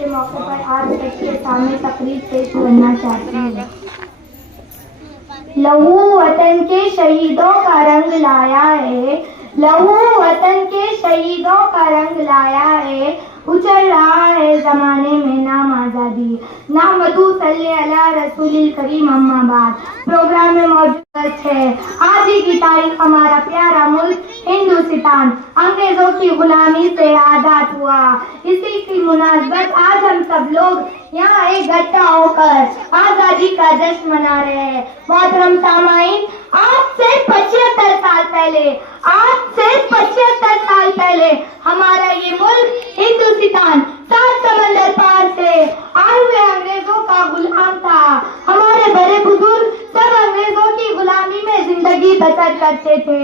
کے موقع پر آپ سب کے سامنے تقریر پیش کرنا چاہتی ہوں۔ لہو وطن کے شہیدوں کا رنگ لایا ہے، لہو وطن کے شہیدوں کا رنگ لایا ہے، اچھل رہا ہے زمانے میں نام آزادی۔ نحمدہ صلی علی رسول الکریم، اما بعد۔ پروگرام میں موجود ہے آج ہی کی تاریخ ہمارا پیارا ملک ہندوستان انگریزوں کی غلامی سے آزاد ہوا۔ اسی کی مناسبت آج ہم سب لوگ یہاں اکٹھا ہو کر آزادی کا جشن منا رہے ہیں۔ محترم سامعین، آج سے 75 سال پہلے ہمارا یہ ملک ہندوستان 7 سمندر پار سے آئے ہوئے انگریزوں کا غلام تھا۔ ہمارے بڑے بزرگ سب انگریزوں کی غلامی میں زندگی بسر کرتے تھے۔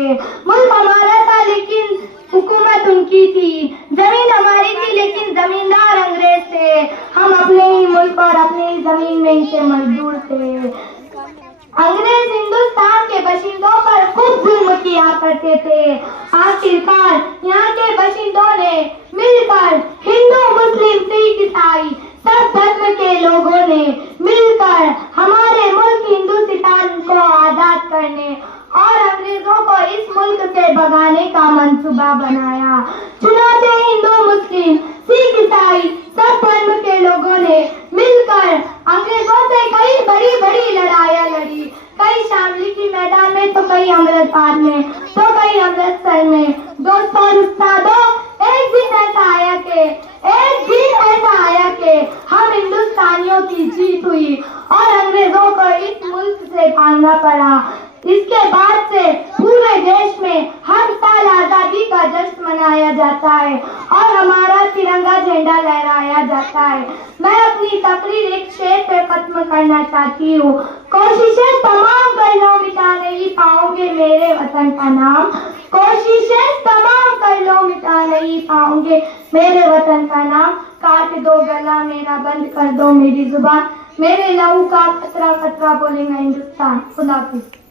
ملک ہمارا تھا لیکن حکومت ان کی تھی، زمین ہماری تھی لیکن زمیندار انگریز تھے۔ ہم اپنے ہی ملک اور اپنے ہی زمین میں ان کے مزدور تھے۔ انگریز ہندوستان کے باشندوں پر خوب ظلم کیا کرتے تھے۔ آخرکار یہاں کے باشندوں نے مل کر، ہندو مسلم سکھ عیسائی سب دھرم کے لوگوں نے مل کر ہمارے ملک ہندوستان کو آزاد کرنے اور انگریزوں کو اس ملک سے بھگانے کا منصوبہ بنایا۔ چنانچہ ہندو مسلم سکھ عیسائی سب دھرم کے لوگوں نے مل کر انگریزوں سے کئی بڑی لڑائیاں لڑی، کئی شاملی کی میدان میں تو کئی امرتسر میں تو کئی امرتسر میں۔ دوستوں اور استادوں، ایک دن ایسا آیا کہ ہم ہندوستانیوں کی جیت ہوئی اور انگریزوں کو اس ملک سے بھاگنا پڑا۔ اس کے بعد سے پورے دیش میں ہر سال آزادی کا جشن منایا جاتا ہے اور ہمارا ترنگا جھنڈا لہرایا جاتا ہے۔ میں اپنی تقریر ایک شعر پہ ختم کرنا چاہتی ہوں۔ کوششیں تمام کر لو مٹا نہیں پاؤں گے میرے وطن کا نام، کوششیں تمام کر لو مٹا نہیں پاؤں گے میرے وطن کا نام۔ کاٹ دو گلا میرا، بند کر دو میری زبان، میرے لہو کا قطرہ قطرہ بولے گا ہندوستان۔ خدا حافظ۔